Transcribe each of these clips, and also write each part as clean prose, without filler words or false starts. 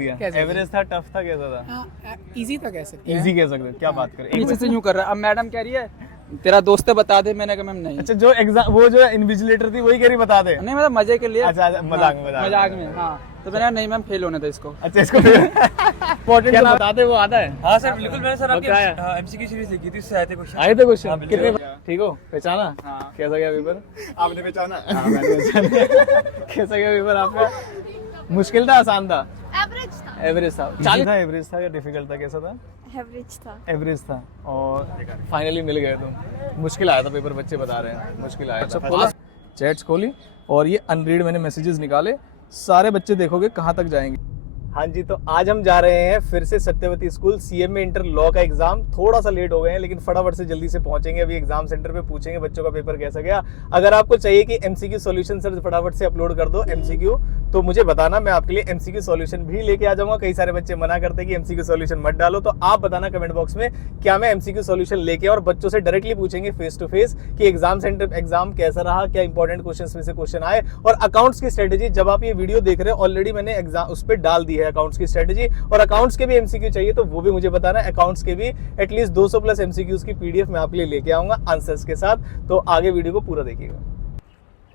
Average था, tough था, कैसा था? इजी था, कह सकते हैं। इजी कह सकते हो, क्या बात करें। नीचे से यूं कर रहा है। अब मैडम कह रही है तेरा दोस्त है बता दे, मैंने कहा मैम नहीं। अच्छा, जो एग्जाम वो जो इन्विजिलेटर थी वही कह रही बता दे। नहीं मतलब मजे के लिए। अच्छा, मजाक मजाक में। हाँ तो मैंने नहीं मैम फेल होने दो इसको। अच्छा, इसको इम्पोर्टेंट क्या बता दे, वो आता है। हाँ सर बिल्कुल, मैंने सर आपकी एमसीक्यू सीरीज लिखी थी, उससे आए थे क्वेश्चन। आए थे क्वेश्चन कितने? ठीक हो, पहचाना? हाँ। कैसा गया पेपर? आपने पहचाना? हाँ, मैंने पहचाना। कैसा गया पेपर आपका? मुश्किल था, आसान था? एवरेज था। एवरेज था। 40 था, एवरेज था या डिफिकल्ट था, कैसा था? एवरेज था। एवरेज था। और फाइनली मिल गए तुम। मुश्किल आया था पेपर, बच्चे बता रहे हैं मुश्किल आया था। खोला? चैट्स खोली और ये अनरीड मैंने मैसेजेस निकाले, सारे बच्चे देखोगे कहाँ तक जाएंगे। हाँ जी, तो आज हम जा रहे हैं फिर से Satyavati school, CMA inter law का एग्जाम। थोड़ा सा लेट हो गए हैं लेकिन फटाफट से जल्दी से पहुंचेंगे। अभी एग्जाम सेंटर पे पूछेंगे बच्चों का पेपर कैसा गया। अगर आपको चाहिए कि एमसीक्यू सॉल्यूशन सर फटाफट से अपलोड कर दो एमसीक्यू, तो मुझे बताना, मैं आपके लिए एमसीक्यू सॉल्यूशन भी लेके आ जाऊंगा। कई सारे बच्चे मना करते हैं कि एमसीक्यू सॉल्यूशन मत डालो, तो आप बताना कमेंट बॉक्स में क्या मैं एमसीक्यू सॉल्यूशन लेके और बच्चों से डायरेक्टली पूछेंगे फेस टू फेस कि एग्जाम सेंटर एग्जाम कैसा रहा, क्या इंपॉर्टेंट क्वेश्चन में से क्वेश्चन आए। और अकाउंट्स की स्ट्रेटेजी, जब आप ये वीडियो देख रहे हो ऑलरेडी मैंने एग्जाम उस पर डाल दी है अकाउंट्स की स्ट्रेटेजी। और अकाउंट्स के भी एमसीक्यू चाहिए तो वो भी मुझे बताना। अकाउंट्स के भी एटलीस्ट 200 प्लस एमसीक्यूज की पीडीएफ मैं आपके लिए लेके आऊंगा आंसर्स के साथ, तो आगे वीडियो को पूरा देखिएगा।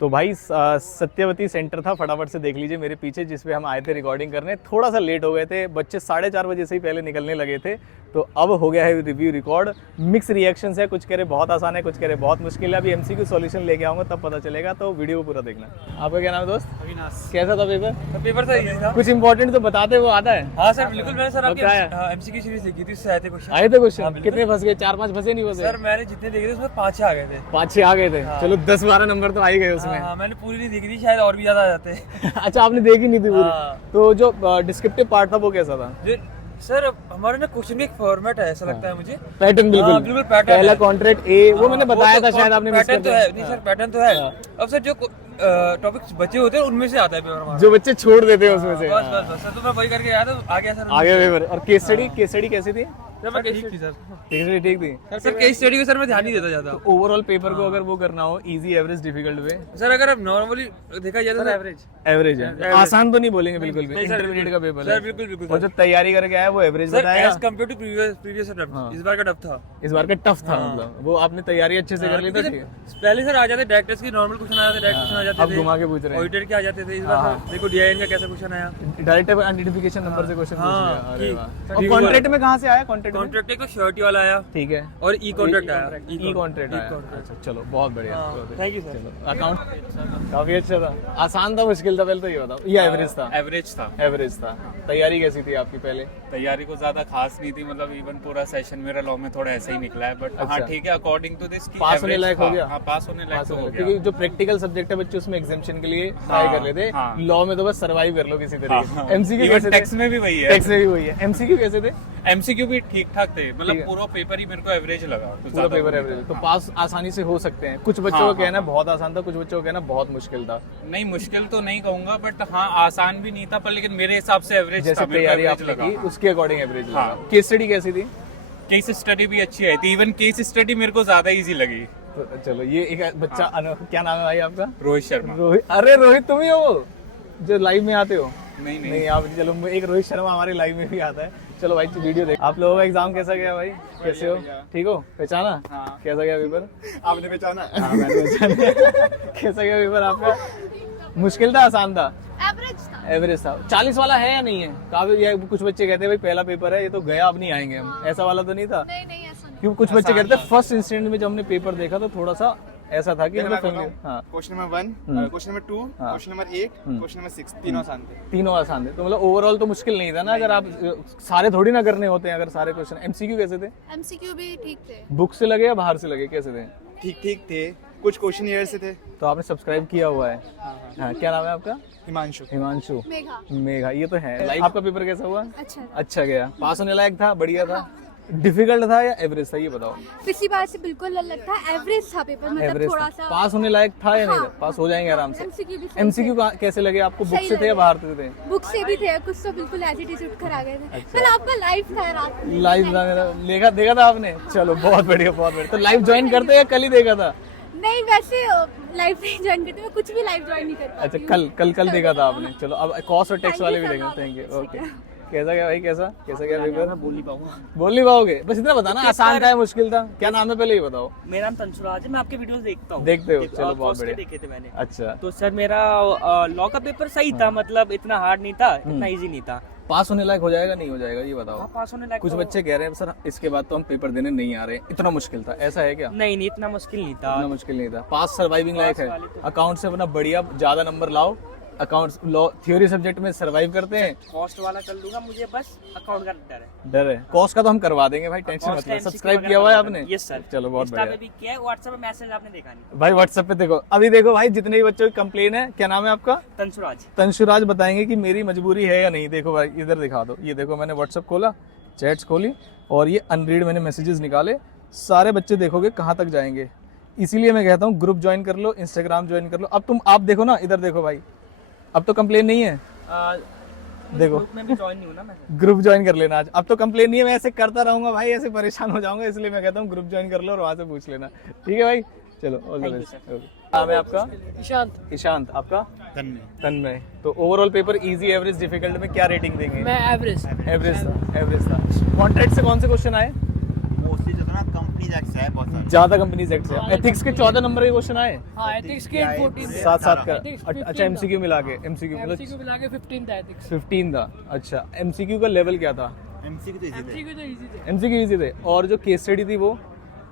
तो भाई सत्यवती सेंटर था, फटाफट से देख लीजिए मेरे पीछे, जिसपे हम आए थे रिकॉर्डिंग करने। थोड़ा सा लेट हो गए थे, बच्चे 4:30 बजे से ही पहले निकलने लगे थे, तो अब हो गया है रिव्यू रिकॉर्ड। मिक्स रिएक्शंस है, कुछ कह रहे बहुत आसान है, कुछ कह रहे बहुत मुश्किल है। अभी एमसीक्यू सॉल्यूशन लेके आऊंगा तब पता चलेगा, तो वीडियो को पूरा देखना। आपका क्या नाम है दोस्त? अविनाश। कैसा था पेपर? पेपर सर इजी था। कुछ इंपॉर्टेंट तो बताते, वो आता है? हाँ सर बिल्कुल, मैंने सर क्या है? आपकी एमसीक्यू सीरीज लिखी थी, उससे आए थे क्वेश्चन। आए थे क्वेश्चन? कितने फंस गए? 4-5 फंसे नहीं फंसे? सर मैंने जितने देखे थे उसमें 5-6 आ गए थे। 5-6 आ गए थे। चलो 10-12 नंबर तो आ ही गए उसमें। हाँ मैंने पूरी नहीं देखी थी, शायद और भी ज्यादा आ जाते। अच्छा, आपने देखी नहीं थी पूरी? हाँ। तो जो डिस्क्रिप्टिव पार्ट था वो कैसा था? सर हमारे ना क्वेश्चन का एक फॉर्मेट है, ऐसा लगता है मुझे। पैटर्न बिल्कुल पैटर्न। पहला कॉन्ट्रैक्ट ए, वो मैंने बताया था, शायद आपने मिस पैटर्न कर तो दिया। है। नहीं सर पैटर्न तो है। अब सर जो टॉपिक्स बचे होते हैं उनमें से आता है पेपर हमारा। जो बच्चे छोड़ देते हैं उसमें से। बस बस बस सर, तो मैं वही करके आया था, आ गया सर। आगे पेपर। और केस स्टडी कैसी थी? सर मैं ठीक थी सर। केस स्टडी ठीक थी? सर केस स्टडी को सर मैं ध्यान नहीं देता ज्यादा। ओवरऑल पेपर को अगर वो करना हो easy, average, difficult way, sir अगर आप नॉर्मली देखा जाए तो एवरेज। एवरेज है। आसान तो नहीं बोलेंगे बिल्कुल भी, इंटरमीडिएट का पेपर सर है। बिल्कुल बिल्कुल। और जो तैयारी करके आया वो एवरेज सर बताएगा। As compare to previous attempt इस बार का टफ था। इस बार का टफ था, मतलब वो आपने तैयारी अच्छे से कर ली तो ठीक है। पहले सर आ जाते डायरेक्टर्स की नॉर्मल क्वेश्चन आ जाते, डायरेक्ट क्वेश्चन आ जाते अब थे, घुमा के पूछ रहे हैं। ऑडिटर के आ जाते थे। इस बार सर देखो डीआईएन का कैसा क्वेश्चन आया। डायरेक्टर आइडेंटिफिकेशन नंबर से क्वेश्चन पूछ लिया। अरे ठीक। वाह। और कॉन्ट्रैक्ट में कहाँ से आया? कॉन्ट्रैक्ट में कॉन्ट्रैक्ट एक तो शर्टी वाला आया ठीक है, और ई कॉन्ट्रैक्ट आया। ई कॉन्ट्रैक्ट आया। अच्छा चलो, बहुत बढ़िया। Thank you sir. अकाउंट काफी अच्छा था। आसान था, मुश्किल था? पहले तो ये बताओ। ये एवरेज था? एवरेज था। एवरेज था। तैयारी कैसी थी आपकी पहले? तैयारी को ज्यादा खास नहीं थी, मतलब इवन पूरा सेशन मेरा लॉ में थोड़ा ऐसा ही निकला है, बट हाँ ठीक है अकॉर्डिंग टू दिस पास होने लायक हो गया? हाँ पास होने लायक तो हो गया, क्योंकि जो प्रैक्टिकल सब्जेक्ट है बच्चे उसमें एग्जामिनेशन के लिए ट्राई कर लेते हैं। लॉ में तो बस सर्वाइव कर लो किसी तरीके। एमसीक्यू कैसे थे? टैक्स में भी वही है। टैक्स में भी वही है। एमसीक्यू कैसे थे? एमसीक्यू भी ठीक ठाक थे, मतलब पूरा पेपर ही मेरे को एवरेज लगा। पूरा पेपर एवरेज, तो पास आसानी से हो सकते हैं। कुछ बच्चों का कहना बहुत आसान था, कुछ बच्चों का कहना बहुत मुश्किल था। नहीं मुश्किल तो नहीं कहूंगा, बट हाँ आसान भी नहीं था, पर लेकिन मेरे हिसाब से एवरेज जैसे था। तैयारी आपने की उसके अकॉर्डिंग एवरेज लगा। केस स्टडी कैसी थी? केस स्टडी भी अच्छी आई थी, इवन केस स्टडी मेरे को ज्यादा इजी लगी। तो चलो, ये एक बच्चा क्या नाम है भाई आपका? रोहित शर्मा। रोहित? अरे रोहित तुम ही हो जो लाइव में आते हो? नहीं आप चलो, एक रोहित शर्मा हमारे लाइव में भी आता है। चलो भाई वीडियो देख। आप लोगों का एग्जाम कैसा गया भाई? कैसे हो? ठीक हो? पहचाना? कैसा गया पेपर? आपने पहचाना? हाँ मैंने पहचाना। कैसा गया पेपर आपका? मुश्किल था, आसान था? एवरेज था। एवरेज था। 40 वाला है या नहीं है? काफी ये कुछ बच्चे कहते हैं भाई पहला पेपर है ये तो गया, अब नहीं आएंगे हम, ऐसा वाला तो नहीं था? नहीं नहीं ऐसा नहीं। क्योंकि कुछ बच्चे कहते हैं फर्स्ट इंस्टेंट में जब हमने पेपर देखा तो थोड़ा सा ऐसा था कि हमें question number 1, question number 2, question number 8, question number 6 तीनों आसान थे। तीनों आसान थे, तो मतलब ओवरऑल तो मुश्किल नहीं था ना। अगर आप सारे थोड़ी ना करने होते हैं, अगर सारे क्वेश्चन। एमसीक्यू कैसे थे? एमसीक्यू भी ठीक थे। बुक से लगे या बाहर से लगे, कैसे थे? ठीक ठीक थे, कुछ क्वेश्चन ईयर से थे। तो आपने सब्सक्राइब किया हुआ है? हाँ। क्या नाम है आपका? हिमांशु। हिमांशु। मेघा। मेघा, ये तो है। आपका पेपर कैसा हुआ? अच्छा। अच्छा गया। पास होने लायक था? बढ़िया था? डिफिकल्ट था या एवरेज था, ये बताओ। पिछली बार से बिल्कुल अलग था, एवरेज था पेपर, मतलब एवरेज थोड़ा था। सा। पास होने लायक था या नहीं था? पास हो जाएंगे आराम से। एमसीक्यू भी एमसीक्यू कैसे लगे आपको? बुक से थे या बाहर से थे? बुक से भी थे, कुछ तो बिल्कुल एज इट इज उठ कर आ गए थे। कल आपका लाइव था रात में। लाइव था मेरा, देखा था आपने? चलो बहुत बढ़िया, बहुत बढ़िया। तो लाइव ज्वाइन करते या कल ही देखा था? नहीं वैसे लाइव नहीं ज्वाइन करती, मैं कुछ भी लाइव ज्वाइन नहीं कर पाती अच्छा हूँ। कल देखा था आपने। चलो अब कॉस्ट और टैक्स Thank वाले you, भी sir, देखें। Thank you. knowledge, ओके कैसा क्या भाई, कैसा क्या पेपर? बोल नहीं पाऊंगा। बोल नहीं पाओगे? बस इतना बताना, आसान था या मुश्किल था? क्या नाम है पहले ये बताओ। मेरा नाम तंसुराज है, मैं आपके वीडियोस देखता हूँ। देखते हो? चलो बहुत बढ़िया। देखे थे मैंने। अच्छा तो सर मेरा लॉ का पेपर सही था, मतलब इतना हार्ड नहीं था, इतना इजी नहीं था। पास होने लायक हो जाएगा नहीं हो जाएगा ये बताओ। पास होने लायक कुछ तो- बच्चे कह रहे हैं सर इसके बाद तो हम पेपर देने नहीं आ रहे, इतना मुश्किल था, ऐसा है क्या? नहीं नहीं, इतना मुश्किल नहीं था। इतना मुश्किल नहीं था। पास सर्वाइविंग लायक है। वाले तो- अकाउंट से अपना बढ़िया ज्यादा नंबर लाओ। अकाउंट्स लॉ थ्योरी सब्जेक्ट में सर्वाइव करते हैं। कॉस्ट वाला कर लूंगा, मुझे बस अकाउंट का डर है। डर है? कॉस्ट का तो हम करवा देंगे भाई, टेंशन मत लो। सब्सक्राइब किया हुआ है आपने? Yes sir. चलो बहुत इंस्टा पे बढ़िया भी किया है, व्हाट्सएप पे मैसेज आपने देखा नहीं। भाई। व्हाट्सएप पे देखो, अभी देखो भाई जितने भी बच्चों की कंप्लेन है। क्या नाम है आपका? तंसुराज। तंशुराज बताएंगे कि मेरी मजबूरी है या नहीं। देखो भाई इधर दिखा दो, ये देखो मैंने व्हाट्सएप खोला, चैट्स खोली और ये अनरीड मैंने मैसेजेस निकाले। सारे बच्चे देखोगे कहाँ तक जाएंगे। इसीलिए मैं कहता हूँ ग्रुप ज्वाइन कर लो, इंस्टाग्राम ज्वाइन कर लो। अब आप देखो ना, इधर देखो भाई, अब तो कंप्लेन नहीं है। देखो ग्रुप में भी ज्वाइन नहीं हूं ना मैं। ग्रुप ज्वाइन कर लेना आज, अब तो कंप्लेन नहीं है। मैं ऐसे करता रहूंगा भाई, ऐसे परेशान हो जाऊंगा, इसलिए मैं कहता हूँ ग्रुप ज्वाइन कर लो और वहां से पूछ लेना। ठीक है भाई, चलो ऑल द बेस्ट। नाम है आपका? ईशांत। ईशांत। आपका? तन्मय। तन्मय। तो overall paper easy, average, difficult में क्या रेटिंग देंगे? मैं एवरेज। एवरेज था। कॉन्ट्रैक्ट से कौन से क्वेश्चन आए? मोस्टली जो ना कंपनीज एक्ट है बहुत सारे। ज्यादा कंपनीज एक्ट से। एथिक्स के 14 नंबर के क्वेश्चन आए, हाँ एथिक्स के 14 थे। 7 का। Ethics अच्छा 15 एमसीक्यू मिला के, एमसीक्यू एमसीक्यू मिला के 15 था एथिक्स। 15 था। अच्छा एमसीक्यू का लेवल क्या था? एमसीक्यू तो इजी थे। एमसीक्यू तो इजी थे। एमसीक्यू इजी थे। और जो केस स्टडी थी वो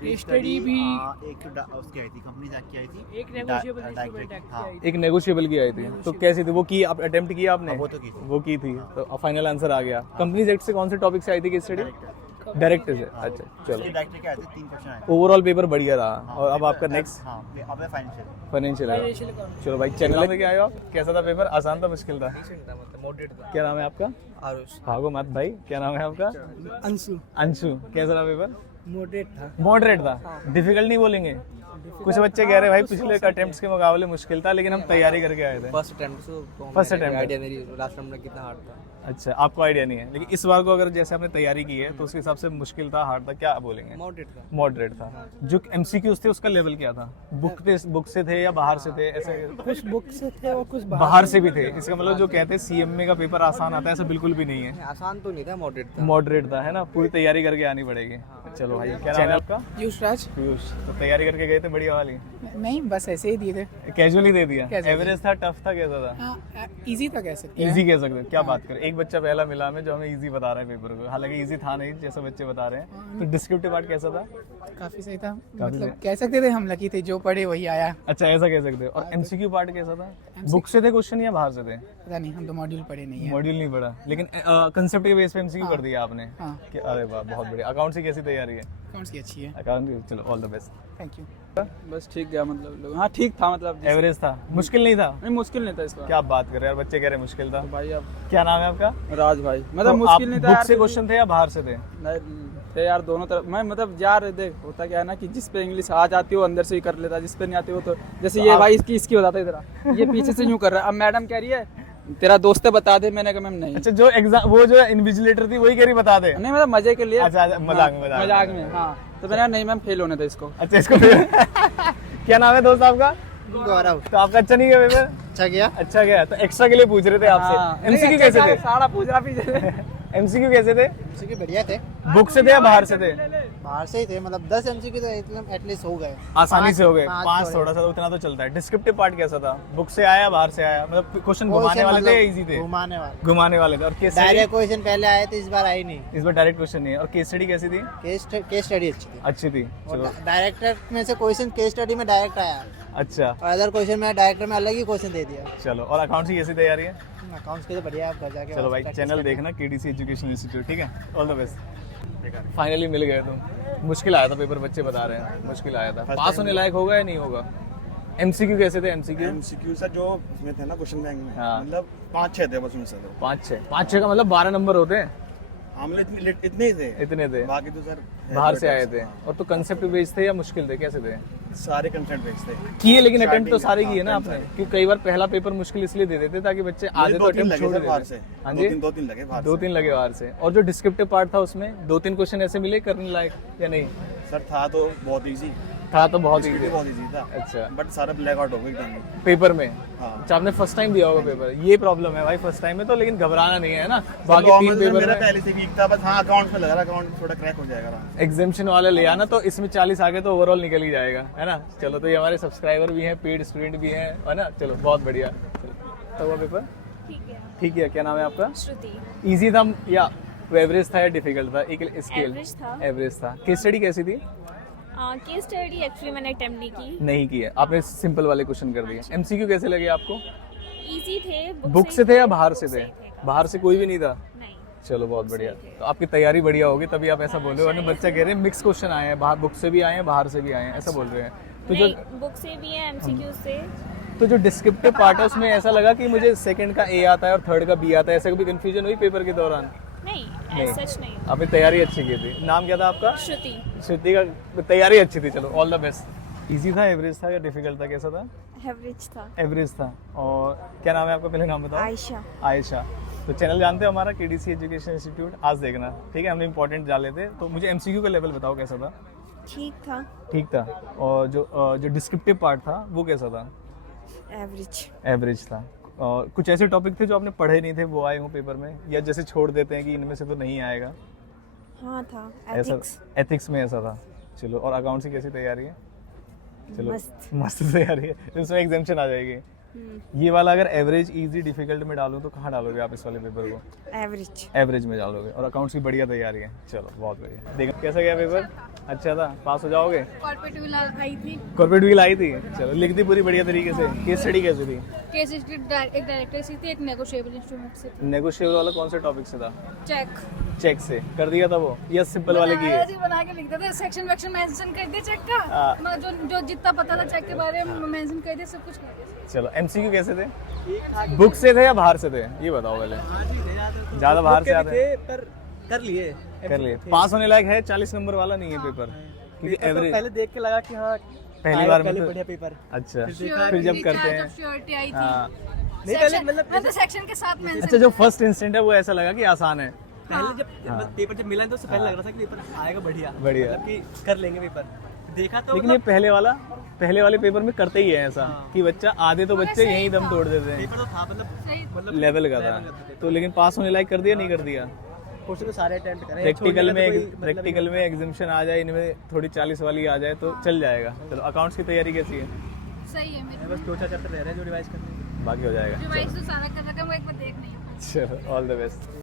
केस स्टडी भी एक उसकी आई थी, कंपनीज एक्ट की आई थी। एक नेगोशिएबल इंस्ट्रूमेंट एक्ट की आई थी। एक नेगोशिएबल की आई थी। तो कैसी थी वो? की आप अटेम्प्ट किया आपने? वो तो की थी। वो की थी तो फाइनल आंसर आ गया। कंपनीज एक्ट से कौन से टॉपिक से आई थी केस स्टडी? डायरेक्ट से। अच्छा चलो, डायरेक्टर के आए थे 3 क्वेश्चन आए थे। ओवरऑल पेपर बढ़िया रहा। और अब आपका नेक्स्ट हाँ अब है फाइनेंशियल। फाइनेंशियल है। Financial account. चलो भाई चैनल में क्या आए हो आप? कैसा था पेपर? आसान था, मुश्किल था? मॉडरेट था। क्या नाम है आपका? आरुष। भागो मत भाई, क्या नाम है आपका? अंशु। अंशु। कैसा था पेपर? मॉडरेट था। मॉडरेट था। डिफिकल्ट नहीं बोलेंगे? कुछ बच्चे कह रहे भाई पिछले अटेम्प्ट्स के मुकाबले मुश्किल था, लेकिन हम तैयारी करके आए थे। First attempt first attempt. Idea मेरी लास्ट टाइम कितना हार्ड था। अच्छा आपको आइडिया नहीं है, लेकिन इस बार को अगर जैसे आपने तैयारी की है तो उसके हिसाब से मुश्किल था, हार्ड था, क्या बोलेंगे? मॉडरेट था। मॉडरेट था। जो एमसीक्यूज थे उसका लेवल क्या था? बुक से थे या बाहर से थे? ऐसे कुछ बुक से थे और कुछ बाहर से भी थे। इसका मतलब जो कहते हैं सीएमए का पेपर आसान आता है, ऐसा बिल्कुल भी नहीं है। आसान तो नहीं था, मॉडरेट था। मॉडरेट था, है ना? पूरी तैयारी करके आनी पड़ेगी। चलो भाई क्या नाम है आपका? युषराज। पीयूष। तो तैयारी करके गए थे बढ़िया वाली? नहीं बस ऐसे ही दिए थे। कैजुअली दे दिया? Casually। एवरेज था, टफ था, कैसा था? हाँ इजी था कह सकते हैं। इजी कह सकते हो? क्या बात कर, एक बच्चा पहला मिला हमें जो हमें इजी बता रहा है पेपर को, हालांकि इजी था नहीं जैसा बच्चे बता रहे हैं। तो डिस्क्रिप्टिव पार्ट कैसा था? काफी सही था, सही। मतलब कह सकते थे हम लकी थे, जो पढ़े वही आया। अच्छा ऐसा कह सकते हो। और एमसीक्यू पार्ट कैसा था? बुक से थे क्वेश्चन या बाहर से थे? पता नहीं, हम तो मॉड्यूल पढ़े नहीं है। मॉड्यूल नहीं पढ़ा, लेकिन कंसेप्ट के बेस पे एमसीक्यू कर दिया आपने। हाँ कि अरे वाह बहुत बढ़िया। अकाउंट से कैसी तैयारी है? अकाउंट्स की अच्छी है। अकाउंट, चलो all the best. Thank you. बस ठीक गया, मतलब हाँ ठीक था, मतलब एवरेज था, मुश्किल नहीं था? नहीं मुश्किल नहीं था इसका। क्या बात कर रहे हैं यार, बच्चे कह रहे हैं मुश्किल था। भाई अब क्या नाम है आपका? राज भाई, तो मतलब मुश्किल नहीं था बुक यार। से क्वेश्चन थे या बाहर से थे? नहीं थे यार, दोनों तरफ। मैं मतलब यार देख, होता क्या है ना कि जिस पे इंग्लिश आ जाती है वो अंदर से ही कर लेता है, जिस पे नहीं आती वो तो जैसे ये भाई इसकी हो जाता है इधर, ये पीछे से यूं कर रहा है। अब मैडम कह रही है तेरा दोस्त है बता दे, मैंने कहा मैम नहीं। अच्छा जो एग्जाम वो जो इन्विजिलेटर थी वही कह रही बता दे? नहीं मतलब मजे के लिए। अच्छा मजाक में मजाक में हाँ। तो मैंने कहा नहीं मैम फेल होने था इसको। अच्छा इसको क्या नाम है दोस्त आपका? गौरव। तो आपका अच्छा नहीं गया पेपर? अच्छा गया। अच्छा गया। तो एक्स्ट्रा के लिए पूछ रहे थे आपसे। एमसीक्यू कैसे थे? सारा पूछ रहा पीछे। एमसीक्यू कैसे थे? एमसीक्यू बढ़िया थे। बुक से थे या बाहर से थे? बाहर से ही थे, मतलब 10 एमसीक्यू तो एटलीस्ट हो गए। आसानी से हो गए। 5 5 थोड़ा सा तो उतना तो चलता है। डिस्क्रिप्टिव पार्ट कैसा था? बुक से आया बाहर से आया? मतलब क्वेश्चन घुमाने वाले थे या इजी थे? घुमाने वाले थे। और केस डायरेक्ट क्वेश्चन पहले आए थे, इस बार आए नहीं। इस बार डायरेक्ट क्वेश्चन नहीं है। और केस स्टडी कैसी थी? केस स्टडी अच्छी थी। अच्छी थी। चलो डायरेक्टर में से क्वेश्चन केस स्टडी में डायरेक्ट आया, अच्छा और अदर क्वेश्चन में डायरेक्टर में अलग ही क्वेश्चन दे दिया। चलो। और अकाउंट्स की कैसी तैयारी है? अकाउंट्स के तो बढ़िया, आप घर जाके चलो भाई चैनल देखना केडीसी एजुकेशन इंस्टीट्यूट, ठीक है? All the best. फाइनली मिल गए तुम। मुश्किल आया था पेपर, बच्चे बता रहे हैं मुश्किल आया था। पास होने लायक होगा या नहीं होगा? एमसीक्यू कैसे थे? एमसीक्यू एमसीक्यू सर जो इसमें थे ना क्वेश्चन बैंक में, हाँ। मतलब 5-6 थे बस उनसे। तो 5-6 का मतलब 12 नंबर होते हैं? हम लोग इतने ही थे, इतने थे। बाकी तो सर बाहर से आए थे। और तो कंसेप्ट बेस्ड थे या मुश्किल थे, कैसे थे? सारे कंसेप्ट बेस्ड थे। किए, लेकिन अटेम्प्ट तो Starting सारे में, किए ना हाँ, आपने? क्योंकि कई बार पहला पेपर मुश्किल इसलिए दे देते ताकि बच्चे आधे तो 2-3 अटेम्प्ट लगे छोड़ सर बाहर देते। से। हाँ जी 2-3 लगे बाहर से। 2-3 लगे बाहर से। और जो डिस्क्रिप्टिव पार्ट था उसमें 2-3 क्वेश्चन ऐसे मिले करने लायक या नहीं? सर था तो बहुत इजी था तो बहुत इजी बहुत इजी था, अच्छा बट सारा ब्लैक आउट हो गया एकदम। पेपर में हाँ। अच्छा आपने फर्स्ट टाइम दिया होगा पेपर, ये प्रॉब्लम है भाई फर्स्ट टाइम में तो, लेकिन घबराना नहीं है ना, बाकी Law 3 में तो पेपर मेरा में पहले से वीक था, बस हाँ अकाउंट में लग रहा, अकाउंट थोड़ा क्रैक हो जाएगा आराम से। एग्जामिशन वाले ले आना तो इसमें 40 आगे तो ओवरऑल निकल ही जाएगा, है ना। चलो तो ये हमारे सब्सक्राइबर भी हैं, पेड स्टूडेंट भी हैं, है ना। चलो बहुत बढ़िया। तो वो पेपर ठीक है, क्या नाम है आपका? श्रुति। इजी था या एवरेज था या डिफिकल्ट था? एक स्केल Average था। एवरेज था। केस स्टडी कैसी थी? केस स्टडी एक्चुअली मैंने अटेम्प्ट नहीं की। नहीं की है आपने, सिंपल वाले क्वेश्चन कर दिए। एमसीक्यू कैसे लगे आपको? इजी थे। बुक से थे या बाहर से थे? काफी। बाहर से कोई भी नहीं था? नहीं। चलो बहुत बढ़िया, तो आपकी तैयारी बढ़िया होगी तभी आप ऐसा बोल रहे हो, वरना बच्चा कह रहे हैं मिक्स क्वेश्चन आए हैं, बाहर बुक से भी आए हैं बाहर से भी आए हैं, ऐसा बोल रहे हैं। तो जो नहीं, बुक से भी है, एमसीक्यू से। तो जो डिस्क्रिप्टिव पार्ट है उसमें ऐसा लगा कि मुझे सेकंड का ए आता है और थर्ड का बी आता है, ऐसा कभी कंफ्यूजन हुई पेपर के दौरान? नहीं, नहीं। सच नहीं। आपने तैयारी अच्छी की थी। नाम क्या था आपका? श्रुति। श्रुति का तैयारी अच्छी थी, चलो ऑल द बेस्ट। इजी था, एवरेज था या डिफिकल्ट था, कैसा था? एवरेज था। एवरेज था। और क्या नाम है आपका, पहले नाम बताओ। आयशा। आयशा। तो चैनल जानते हो हमारा केडीसी एजुकेशन इंस्टीट्यूट, आज देखना ठीक है, हमने इंपॉर्टेंट डाले थे। तो मुझे एमसीक्यू का लेवल बताओ कैसा था? ठीक था। ठीक था। और जो डिस्क्रिप्टिव पार्ट था वो कैसा था? एवरेज। एवरेज था। और कुछ ऐसे टॉपिक थे जो आपने पढ़े नहीं थे वो आए हों पेपर में, या जैसे छोड़ देते हैं कि इनमें से तो नहीं आएगा, हाँ था। ऐसा? एथिक्स। एथिक्स में ऐसा था। चलो, और अकाउंट्स की कैसी तैयारी है? चलो मस्त। मस्त तैयारी है, इसमें एग्जाम्शन आ जाएगी। ये वाला अगर एवरेज इजी डिफिकल्ट में डालूं तो कहाँ डालोगे आप इस वाले पेपर को? एवरेज। एवरेज में डालोगे। और अकाउंट्स की बढ़िया तैयारी है। चलो बहुत बढ़िया। देखो कैसा गया पेपर? अच्छा था, पास हो जाओगे? कॉर्पोरेट विल आई थी। कॉर्पोरेट व्हील आई थी, चलो लिख दी पूरी बढ़िया तरीके से। केस स्टडी कैसी थी? केस स्टडी एक डायरेक्टर से थी, एक नेगोशिएबल इंस्ट्रूमेंट से थी। नेगोशिएबल वाला कौन से टॉपिक से था? चेक चेक से कर दिया था वो, या सिंपल वाले की है? बना के लिख देते, सेक्शन वेक्शन मेंशन कर दिया चेक का, हाँ। मतलब जो जितना पता था चेक के बारे में मेंशन कर दिया, सब कुछ कर दिया। चलो एमसीक्यू कैसे थे? बुक से थे या बाहर से थे, ये बताओ पहले। ज्यादा बाहर से आते हैं? पर कर लिए। कर लिए। पास होने लायक है, 40 नंबर वाला नहीं है पेपर, क्योंकि एवरेज पहले देख के लगा कि हाँ पहली बार में पहले तो बढ़िया पेपर। अच्छा, Surety फिर जब थी, करते charge हैं of surety आई थी। हाँ। नहीं पहले मतलब मतलब सेक्शन के साथ मेंशन। अच्छा, जो फर्स्ट इंस्टेंट है वो ऐसा लगा कि आसान है। पहले जब पेपर जब मिला तो उससे पहले लग रहा था कि पेपर आएगा बढ़िया बढ़िया। मतलब कि कर लेंगे पेपर। देखा तो लेकिन ये पहले वाले पेपर में करते ही है ऐसा कि बच्चा आधे तो बच्चे यहीं दम तोड़ देते हैं, पेपर तो था मतलब लेवल का था। तो लेकिन पास होने लायक कर दिया, नहीं कर दिया? क्वेश्चन तो सारे अटेम्प्ट करें। प्रैक्टिकल में एग्जामिशन आ जाए, इनमें थोड़ी 40 वाली आ जाए तो चल जाएगा। चलो अकाउंट्स की तैयारी कैसी है? सही है मेरे। बस 2-4 चैप्टर रह रहे हैं जो रिवाइज करने हैं। बाकी हो जाएगा। रिवाइज तो सारा कर रखा है, वो एक बार देख नहीं है। चलो ऑल द बेस्ट।